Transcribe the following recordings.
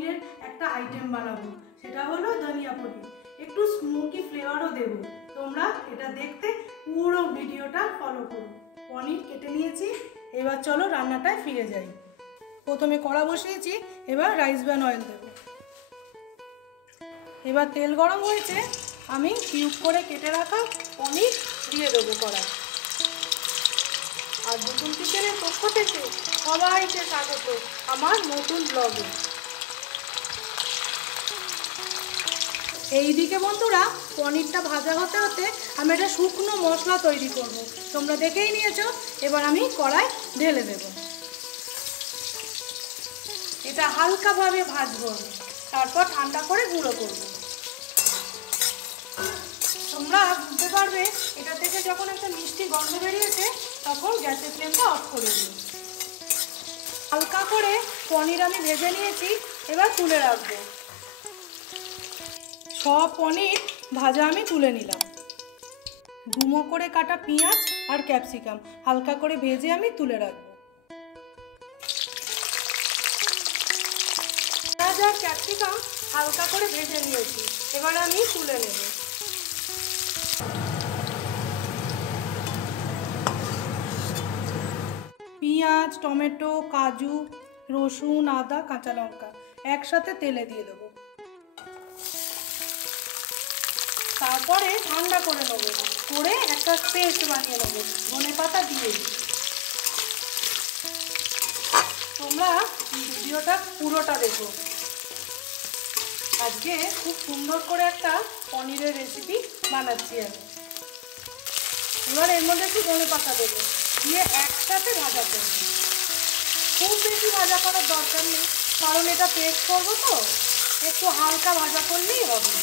পনিরের একটা আইটেম বানাবো, সেটা হলো ধনিয়া পনির। একটু স্মোকি ফ্লেভারও দেবো। তোমরা এটা দেখতে পুরো ভিডিওটা ফলো করো। পনির কেটে নিয়েছি, এবার চলো রান্নাটায় ফিরে যাই। প্রথমে কড়া বসিয়েছি, এবার রাইস ব্র্যান অয়েল দেবো। এবার তেল গরম হয়েছে, আমি কিউব করে কেটে রাখা পনির দিয়ে দেবো কড়ায়। আর নতুন কিচেনের পক্ষ থেকে সবাইকে স্বাগত আমার নতুন ব্লগে। এইদিকে বন্ধুরা পনিরটা ভাজা হতে হতে আমি একটা শুকনো মশলা তৈরি করব। তোমরা দেখেই নিয়েছো, এবার আমি কড়াই ঢেলে দেব। এটা হালকাভাবে ভাজবো আমি, তারপর ঠান্ডা করে গুঁড়ো করব। তোমরা বুঝতে পারবে এটা থেকে যখন একটা মিষ্টি গন্ধ বেরিয়েছে তখন গ্যাসের ফ্লেমটা অফ করে দিই। হালকা করে পনির আমি ভেজে নিয়েছি, এবার তুলে রাখবো। সব পনির ভাজা আমি তুলে নিলাম। ডুমো করে কাটা পেঁয়াজ আর ক্যাপসিকাম হালকা করে ভেজে আমি তুলে রাখবো। পেঁয়াজ আর ক্যাপসিকাম হালকা করে ভেজে নিয়েছি, এবার আমি তুলে নেব। পেঁয়াজ, টমেটো, কাজু, রসুন, আদা, কাঁচা লঙ্কা একসাথে তেলে দিয়ে দেবো। তারপরে ঠান্ডা করে নেবো, করে একটা পেস্ট বানিয়ে নেবো ধনেপাতা দিয়ে। তোমরা ভিডিওটা পুরোটা দেখো। আজকে খুব সুন্দর করে একটা পনিরের রেসিপি বানাচ্ছি আমি। এবার এর মধ্যে একটু ধনেপাতা দেবো, দিয়ে একসাথে ভাজা করবো। খুব বেশি ভাজা করার দরকার নেই, কারণ এটা পেস্ট করবো তো, একটু হালকা ভাজা করলেই হবে।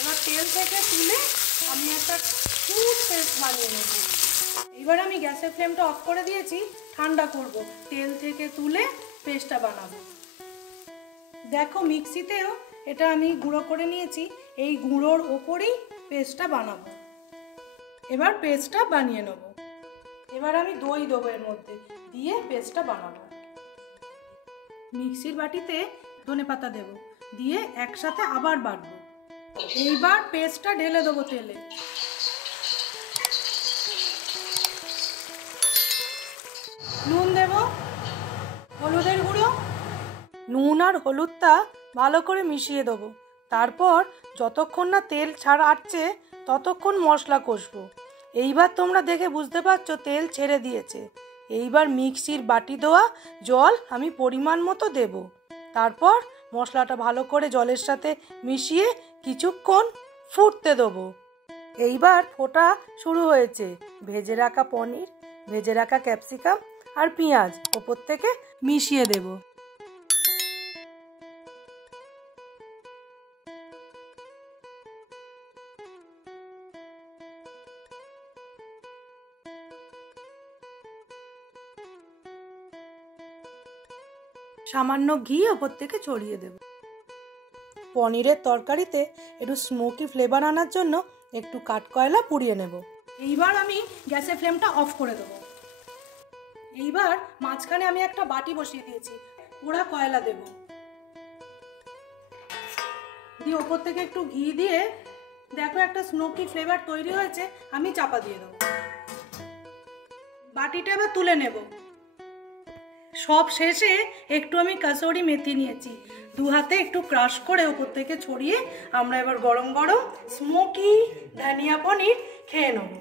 এবার তেল থেকে তুলে আমি একটা স্মুথ পেস্ট বানিয়ে নেব। এবার আমি গ্যাসের ফ্লেমটা অফ করে দিয়েছি, ঠান্ডা করব। তেল থেকে তুলে পেস্টটা বানাবো। দেখো মিক্সিতেও এটা আমি গুঁড়ো করে নিয়েছি, এই গুঁড়োর ওপরেই পেস্টটা বানাবো। এবার পেস্টটা বানিয়ে নেব। এবার আমি দই দেবো এর মধ্যে, দিয়ে পেস্টটা বানাবো। মিক্সির বাটিতে ধনেপাতা দেব, দিয়ে একসাথে আবার বাটবো। এইবার পেস্টটা ঢেলে দেবো তেলে। নুন দেব, হলুদের গুঁড়ো। নুন আর হলুদটা ভালো করে মিশিয়ে দেবো। তারপর যতক্ষণ না তেল ছাড়ছে ততক্ষণ মশলা কষবো। এইবার তোমরা দেখে বুঝতে পারছো তেল ছেড়ে দিয়েছে। এইবার মিক্সির বাটি দেওয়া জল আমি পরিমাণ মতো দেব। তারপর মশলাটা ভালো করে জলের সাথে মিশিয়ে কিছুক্ষণ ফুটতে দেবো। এইবার ফোটা শুরু হয়েছে। ভেজে রাখা পনির, ভেজে রাখা ক্যাপসিকাম আর পেঁয়াজ ওপর থেকে মিশিয়ে দেব। সামান্য ঘি ওপর থেকে ছড়িয়ে দেব। পনিরের তরকারিতে একটু স্মোকি ফ্লেভার আনার জন্য একটু কাঠকয়লা পুড়িয়ে নেব। এইবার আমি গ্যাসের ফ্লেমটা অফ করে দেবো। এইবার মাঝখানে আমি একটা বাটি বসিয়ে দিয়েছি, পোড়া কয়লা দেব, দিয়ে ওপর থেকে একটু ঘি দিয়ে দেখো একটা স্মোকি ফ্লেভার তৈরি হয়েছে, আমি চাপা দিয়ে দেবো। বাটিটা এবার তুলে নেব। সব শেষে একটু আমি কাসুরি মেথি নিয়েছি, দু হাতে একটু ক্রাশ করে ওপর থেকে ছড়িয়ে আমরা এবার গরম গরম স্মোকি ধনিয়া পনির খেয়ে নেব।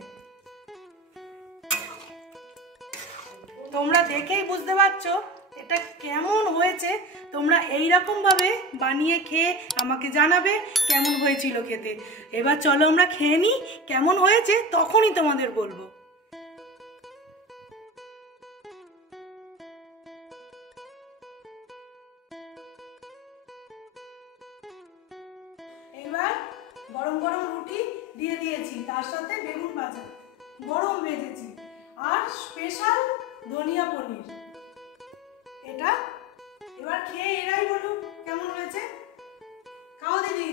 তোমরা দেখেই বুঝতে পারছো এটা কেমন হয়েছে। তোমরা এইরকম ভাবে বানিয়ে খেয়ে আমাকে জানাবে কেমন হয়েছিল খেতে। এবার চলো আমরা খেয়ে নিই, কেমন হয়েছে তখনই তোমাদের বলবো। এবার গরম গরম রুটি দিয়ে দিয়েছি, তার সাথে বেগুন ভাজা গরম ভেজেছি, আর স্পেশাল ধনিয়া পনির। এটা এবার খেয়ে এরাই বলুক কেমন হয়েছে। খাও দিদি।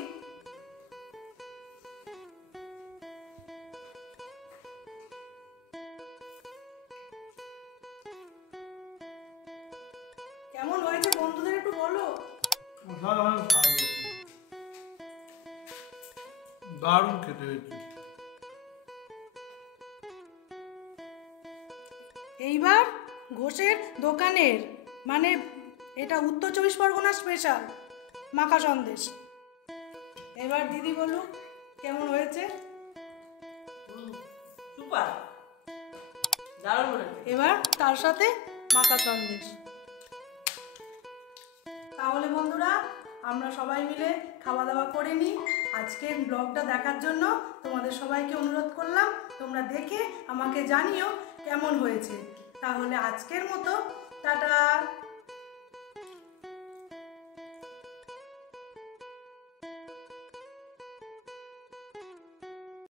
কেমন হয়েছে বন্ধুদের একটু বলো। অসাধারণ স্বাদ হয়েছে, দারুণ খেতে হয়েছে। এইবার ঘোষের দোকানের মানে এটা উত্তর 24 পরগনা স্পেশাল মাখা সন্দেশ। এবার দিদি বলুন কেমন হয়েছে। সুপার, দারুণ হয়েছে। এবার তার সাথে মাখা সন্দেশ। তাহলে বন্ধুরা আমরা সবাই মিলে খাওয়া দাওয়া করে নিই। আজকের ব্লগটা দেখার জন্য তোমাদের সবাইকে অনুরোধ করলাম, তোমরা দেখে আমাকে জানিও কেমন হয়েছে। তাহলে আজকের মতো টাটা।